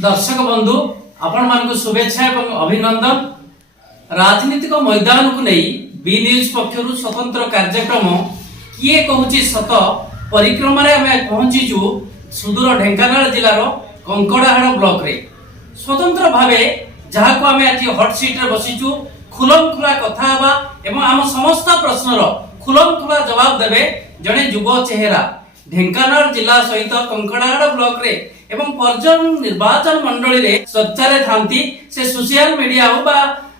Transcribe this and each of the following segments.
दर्शक बंधु आपण मानक शुभेच्छा एवं अभिनंदन। राजनीतिक मैदान को नहीं बी न्यूज पक्षरु स्वतंत्र कार्यक्रम किए कहूची सत परिक्रमा रे हमें पहुंचीचु सुदूर ढेंकानाल जिलार कंकड़ाहाड़ ब्लॉक रे स्वतंत्र भावे जहाँ को आम आज हट सीट रे बसीचु खुलम खुला कथा हवा एवं आम समस्त प्रश्नर खुलम खुला जवाब देबे जड़े युव चेहरा ढेंकानाल जिला सहित कंकड़ाहाड़ ब्लॉक रे एवं पर्यटन निर्वाचन मंडली रे चर्चा रे थांती से सोशल मीडिया हो बा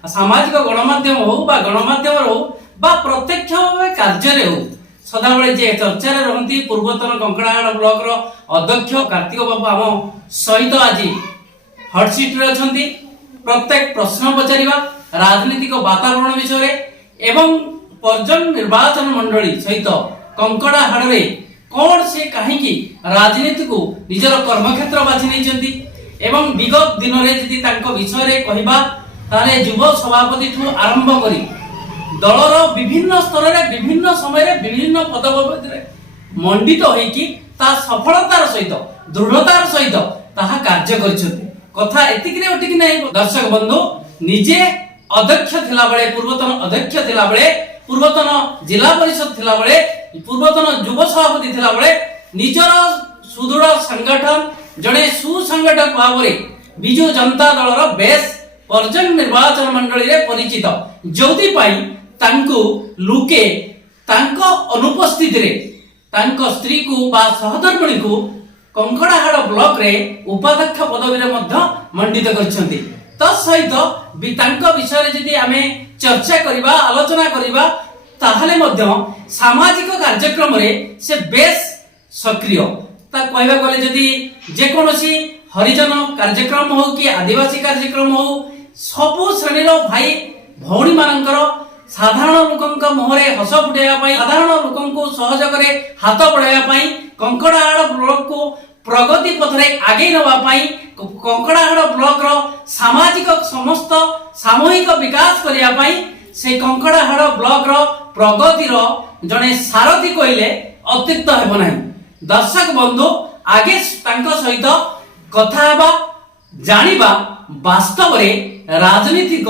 सामाजिक गणमाध्यम हो बा गणमाध्यम हो बा प्रत्यक्ष भाव कार्य रे हो सदाबले जे चर्चा रे रहंती पूर्वतन कंकड़ाहाड़ ब्लॉक रो अध्यक्ष कार्तिक बाबू आम सहित आज हट सीट रे अछंती। प्रत्येक प्रश्न पचारिबा राजनीतिक वातावरण विषय रे एवं पर्यटन निर्वाचन मंडली सहित कंकड़ाहाड़ रे कौन से कहीं राजनीति को निजर कर्मक्षेत्र बाछि नहीं एवं विगत दिन में विषय रे कहबा ताले युव सभापति ठू आरंभ करी दलर विभिन्न स्तर रे विभिन्न समय रे विभिन्न पदपद रे मंडित होइकी ता सफलतार सहित दृढ़तार सहित ताहा कार्य करिसथि। कथा एतिक रे ओटिक नै दर्शक बंधु निजे अध्यक्ष थिला बेले पूर्वतन अध्यक्ष थिला बेले पूर्वतन जिला परिषद थिला बेले पूर्वतन युव सभापति थिला बेले निजर सुदृढ़ संगठन जड़े सुसंगठक भाव विजु जनता दल बेस पर्यटन निर्वाचन मंडली रे परिचित जोथि पाई तांको लुके तांको अनुपस्थित रे तांको स्त्री को बा सहधर्मिणी को कंकड़ाहाड़ ब्लॉक रे उपाध्यक्ष पदवी रे मध्य मंडित करछंती। तत्सहित तांको विषय रे जदि आमे चर्चा करिबा आलोचना करिबा ताहले मध्य सामाजिक कार्यक्रम रे से बेस सक्रिय ता कहबा गले जदि जे कोनोसी हरिजन कार्यक्रम हो कि आदिवासी कार्यक्रम हो सबु श्रेणीर भाई भौणी मानकर साधारण लोकंक मुहरे हस फुटाइबा पई साधारण लोकंको सहयोग रे हाथ बढ़ाइबा पई कंकड़ाहाड़ ब्लॉक को प्रगति पथ रे आगे नबा पई कंकड़ाहाड़ ब्लॉक रो सामाजिक समस्त सामूहिक विकास करिया पई से कंकड़ाहाड़ ब्लॉक रो प्रगति रो जने सारथी कहले अत्युक्त हेब नाही। दर्शक बंधु आगे तांको सहित कथा हेबा जानिबा वास्तव रे राजनीतिक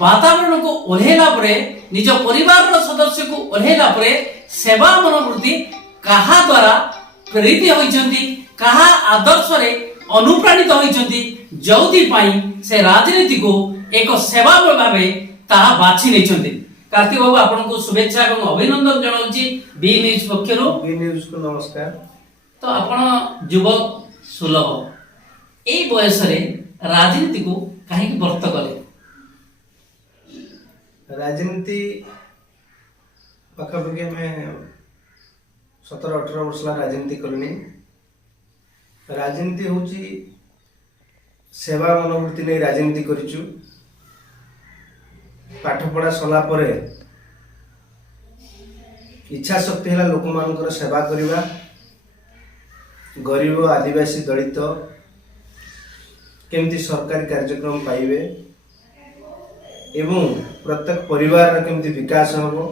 वातावरण को ओल्हेला परे निज परिवार रो सदस्य को ओल्हेला परे सेवा मनोवृत्ति कहा द्वारा प्रेरित होइचंती कहा आदर्श रे अनुप्राणित होइचंती जोथि पई से राजनीति को एक सेवा भावे ताहा बाछि नैचंती। कार्तिक बाबू आपन को शुभेच्छा एवं अभिनंदन जणाउची बी न्यूज पक्षरु। बी न्यूज को नमस्कार। तो आपण युवक सुलभ एई बयस रे राजनीति को काहे कि वर्त कले राजनीति पाखापाखि में 17-18 वर्ष राजनीति करनी। राजनीति होची सेवा मनोवृत्ति नहीं राजनीति करिचु। पाठ पढ़ा सला परे इच्छा शक्ति है लोक मानकर सेवा करिबा गरीब आदिवासी दलित केमती सरकारी कार्यक्रम पाइबे एवं प्रत्येक परिवार केमती विकास हो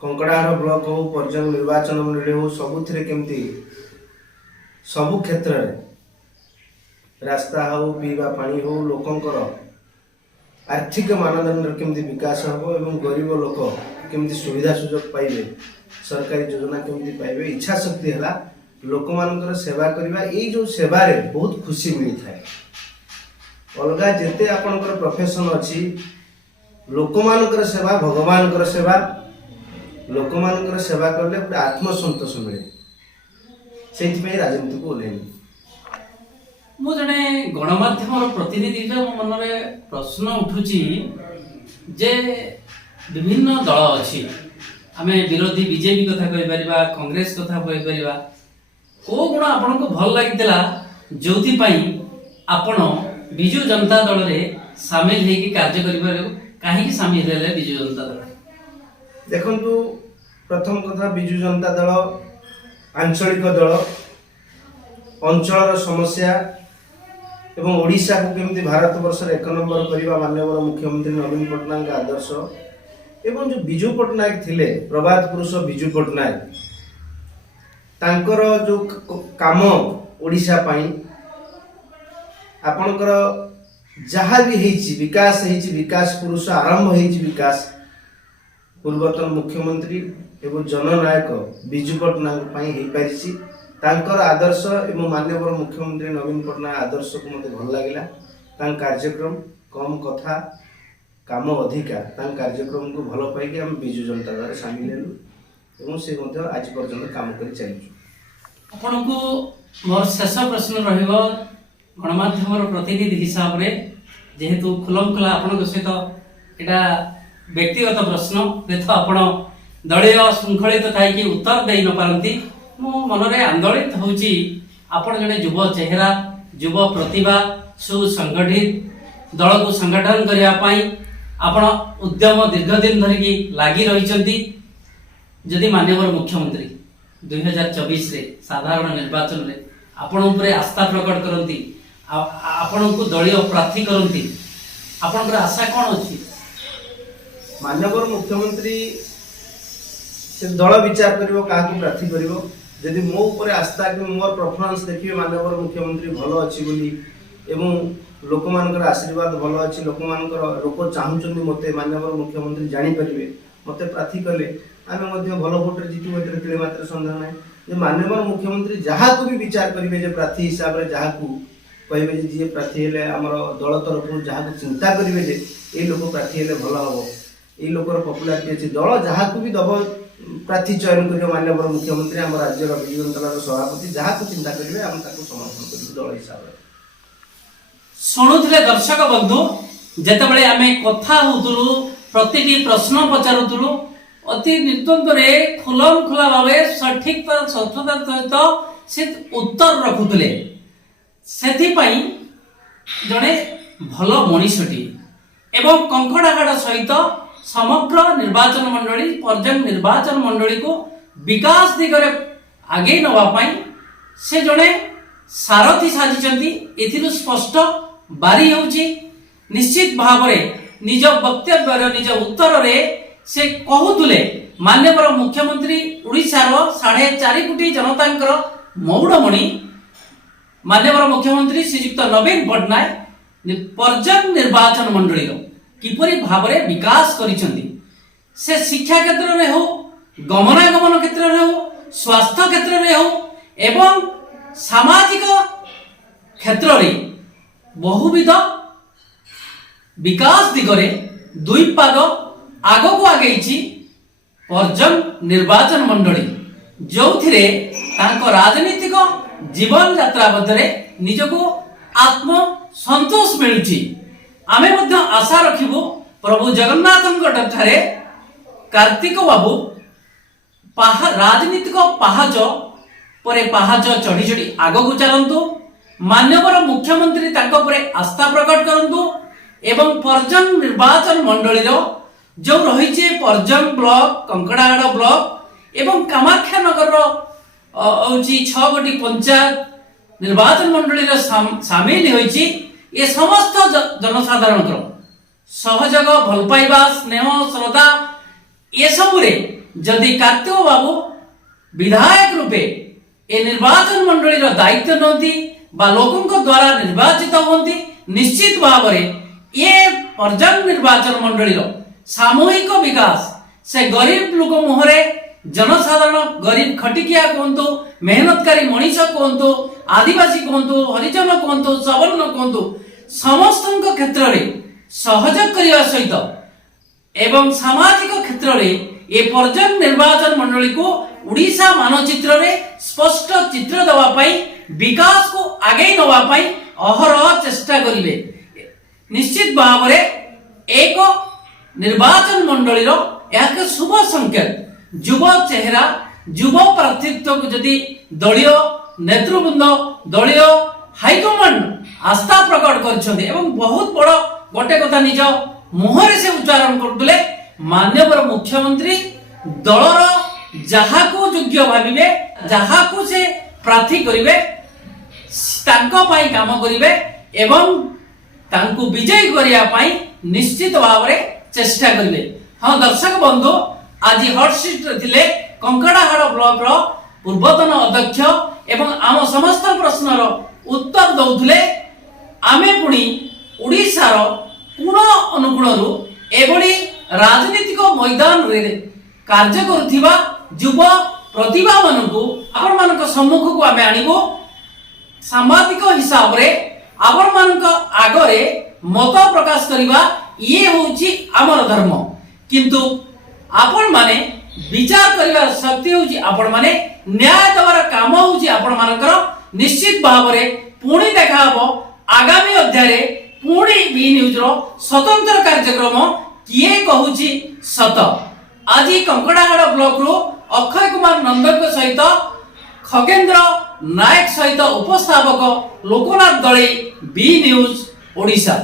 कंकड़ाहाड़ ब्लॉक हो पर्यटन निर्वाचन मंडली हो सबुथिरे केमती सबु क्षेत्र रे रास्ता हो पीवा पानी हो लोकंकर आर्थिक मानदंड केमती विकास हो एवं गरीब लोक केमती सुविधा सुजोग पाइबे सरकारी योजना केमती पाइबे इच्छा शक्ति है लोक मानकर सेवा करबा एई जो सेवा रे बहुत खुशी मिली थाए। अलगा जेते आपनकर प्रोफेशन अछि लोक मानकर सेवा भगवानकर सेवा लोक मानकर सेवा करले पूरा आत्मसंतोष मिले सेति पे राजनीति को ओलेनी। मु जने गणमाध्यम प्रतिनिधि जो मन रे प्रश्न उठुची जे विभिन्न दल अछि आमे विरोधी बीजेपी कथा कहि परिबा कांग्रेस कथा कहि परिबा को गुण आपन को भल लागितला जोथि पई आपण बिजु जनता दल रे शामिल हेकि कार्य करिबार काहे कि शामिल हेले बिजु जनता दल देखंतु प्रथम कथा बिजु जनता दल आंचलिक दल अंचल समस्या एवं ओडिशा को केमती भारत वर्ष रे 1 नंबर करिबा माननीय मुख्यमंत्री नवीन पटनायक आदर्श एवं जो बिजु पटनायक थिले प्रभात पुरुष बिजु पटनायक तांकर जो काम ओडिशा पाई आपणकर जहाँ भी ହେଇଛି विकास ହେଇଛି विकास पुरुष आरंभ ହେଇଛି विकास पूर्वतन मुख्यमंत्री एवं जननायक विजु पट्टनायक ପାଇଁ ହେଇପାରିଛି तांकर आदर्श एवं माननीय मुख्यमंत्री नवीन पट्टनायक आदर्श को मते भल लागिला तां कार्यक्रम कम कथा काम अधिका तां कार्यक्रम को भल पाई हम विजु जनता दल शामिल हेलु एवं से मते आज पर्यंत काम करि चलिछु। ଆପଣଙ୍କୁ ମୋର ଶେଷ ପ୍ରଶ୍ନ ରହିବ ଗଣମାଧ୍ୟମର ପ୍ରତିନିଧି ହିସାବରେ ଯେହେତୁ ଖୁଲମଖୁଲା ଆପଣଙ୍କ ସହିତ ଏଇଟା ବ୍ୟକ୍ତିଗତ ପ୍ରଶ୍ନ ଯେହେତୁ ଆପଣ ଦଳୀୟ ଶୃଙ୍ଖଳିତ ଥାଇକି ଉତ୍ତର ଦେଇ ନପାରନ୍ତି ମୁଁ ମନରେ ଆନ୍ଦୋଳିତ ହେଉଛି ଆପଣ ଜଣେ ଯୁବ ଚେହେରା ଯୁବ ପ୍ରତିଭା ସୁସଂଗଠିତ ଦଳକୁ ସଂଗଠନ କରିବା ପାଇଁ ଆପଣ ଉଦ୍ୟମ ଦୀର୍ଘ ଦିନ ଧରିକି ଲାଗି ରହିଛନ୍ତି ଯଦି ମାନ୍ୟବର ମୁଖ୍ୟମନ୍ତ୍ରୀ 2024 रे साधारण निर्वाचन रे आपण उपरे आस्था प्रकट करंती आपणको दलीय प्रार्थी करंती आपनकर आशा कोन अछि माननीय मुख्यमंत्री से दल विचार करिवो काकू प्रार्थी करिवो यदि मो ऊपर आस्था कि मोर परफॉर्मेंस देखिए माननीय मुख्यमंत्री भलो अछि बोली एवं लोक मानकर आशीर्वाद भलो अछि लोक मानकर लोक चाहुचंदी मते माननीय मुख्यमंत्री जानि परिबे मते प्रार्थी कले आमे मध्य भलो वोटर जीतु एतरे तिले मात्र संदेह नै जे माननीय मुख्यमंत्री जहा को भी विचार करिवे जे प्रार्थी हिसाब रे जहा को कहबे जे जे प्रार्थी हेले हमर दल तरफ जहा को चिंता करिवे जे ए लोक प्रार्थी हेले भलो हबो ए लोकर पॉपुलैरिटी अछि दल जहा को भी दब प्रार्थी चयन करियो माननीय मुख्यमंत्री हमर राज्य रो विजय जनता दल सभापति जहा को चिंता करिवे हम ताको समर्थन करिबो दल हिसाब रे सुनुथिले दर्शक बंधु जेतेबेले आमे कथा होतुलु प्रतिटी प्रश्न पचारुतुलु अति निर्द्वंद्व खुलम खुला भावे सठिकता सत्यता सहित से उत्तर रखुले से जड़े भल मनीषटी एवं कंकड़ाहाड़ सहित समग्र निर्वाचन मंडली पर्यटन निर्वाचन मंडली को विकास दिगरे आगे नवाई से जड़े सारथी साजिचंती एथिरु स्पष्ट बारी होउची निश्चित भाव निज वक्तव्य निज उत्तर रे से कहूले माननीय मुख्यमंत्री उड़ीसार 4.5 कोटी जनता मौड़मणि माननीय मुख्यमंत्री श्रीयुक्त नवीन पट्टनायक पर्यटन निर्वाचन मंडली किपरि भाव में विकास करिसेंती से शिक्षा क्षेत्र में हो गमनागमन क्षेत्र में हो स्वास्थ्य क्षेत्र में हो एवं सामाजिक क्षेत्र में बहुविध विकास दिगरे दुई पाद आग को आगे पर्यटन निर्वाचन मंडली जो थिरे तांको राजनीतिक जीवन यात्रा मध्य निजको आत्म संतोष मिलुची आमे मध्य आशा रखिबु प्रभु जगन्नाथ ठारे कार्तिक बाबू राजनीतिक पहाच परे पहाच चढ़ी चढ़ी आग को चलंतु मान्यवर मुख्यमंत्री तांको परे आस्था प्रकट करंतु एवं पर्यटन निर्वाचन मंडली जो रही पर्यटन ब्लॉक कंकड़ाहाड़ ब्लॉक एवं कामाख्यानगर 6 गोटी पंचायत निर्वाचन मंडली सामिल होईची ये समस्त जनसाधारण सहयोग भल पाइबा स्नेह श्रद्धा ये सबुरे जदि कार्तिक बाबू विधायक रूपे ए निर्वाचन मंडली दायित्व नौती बा लोकों द्वारा निर्वाचित होती निश्चित भाव में ये पर्यटन निर्वाचन मंडली सामूहिक विकास से गरीब लोक मुहरे जनसाधारण गरीब खटिकिया कहतु मेहनतकारी मनीष कहतु आदिवासी कहतु हरिजन कहतु सवर्ण कहतु समस्त क्षेत्र में सहयोग करने सहित एवं सामाजिक क्षेत्र में ये पर्यटन निर्वाचन मंडली को उड़ीसा मानचित्र में स्पष्ट चित्र देवाई विकास को आगे नवाई अहरह चेष्टा करेंगे निश्चित भाव में एक निर्वाचन मंडली एक शुभ संकेत युव चेहरा युव प्रार्थित्व को जदि दलीय नेतृवृंद दलीय हाईकमांड आस्था प्रकट कर बहुत बड़ गोटे कथा निज मुहर से उच्चारण करते माननीय मुख्यमंत्री दलर जहा को योग्य भाविबे जहा को से प्रार्थी करिवे तांको पाई काम करिवे एवं तांको विजय करिया पाई निश्चित भाव में चेष्टा करिवे। हाँ दर्शक बंधु आज हॉट सीट थिले कंकड़ाहाड़ ब्लॉक रो पूर्वतन अध्यक्ष एवं आम समस्त प्रश्नर उत्तर दौथुले आमे पुणी ओडिशार कोण अनुकोणरू एभली राजनीतिक मैदान रे कार्य करुथिबा युवा प्रतिभा मानकु आपण मानक सम्मुख को आमे आनिबो सामाजिक हिसाब रे आपण मानक आगरे मत प्रकाश करिबा ये होउची हमर धर्म किंतु आपण माने विचार करिवार शक्ति होउची आपण माने न्याय देवार काम होउची आपण मानकर निश्चित भाव रे पुणी देखा हबो आगामी अध्याय रे पुणी बी न्यूज रो स्वतंत्र कार्यक्रम किए कहूची सत आज कंकड़ाहाड़ ब्लॉक रो अक्षय कुमार नंदक सहित खगेन्द्र नायक सहित उपस्थापक लोकनाथ दळे बी न्यूज ओडिशा।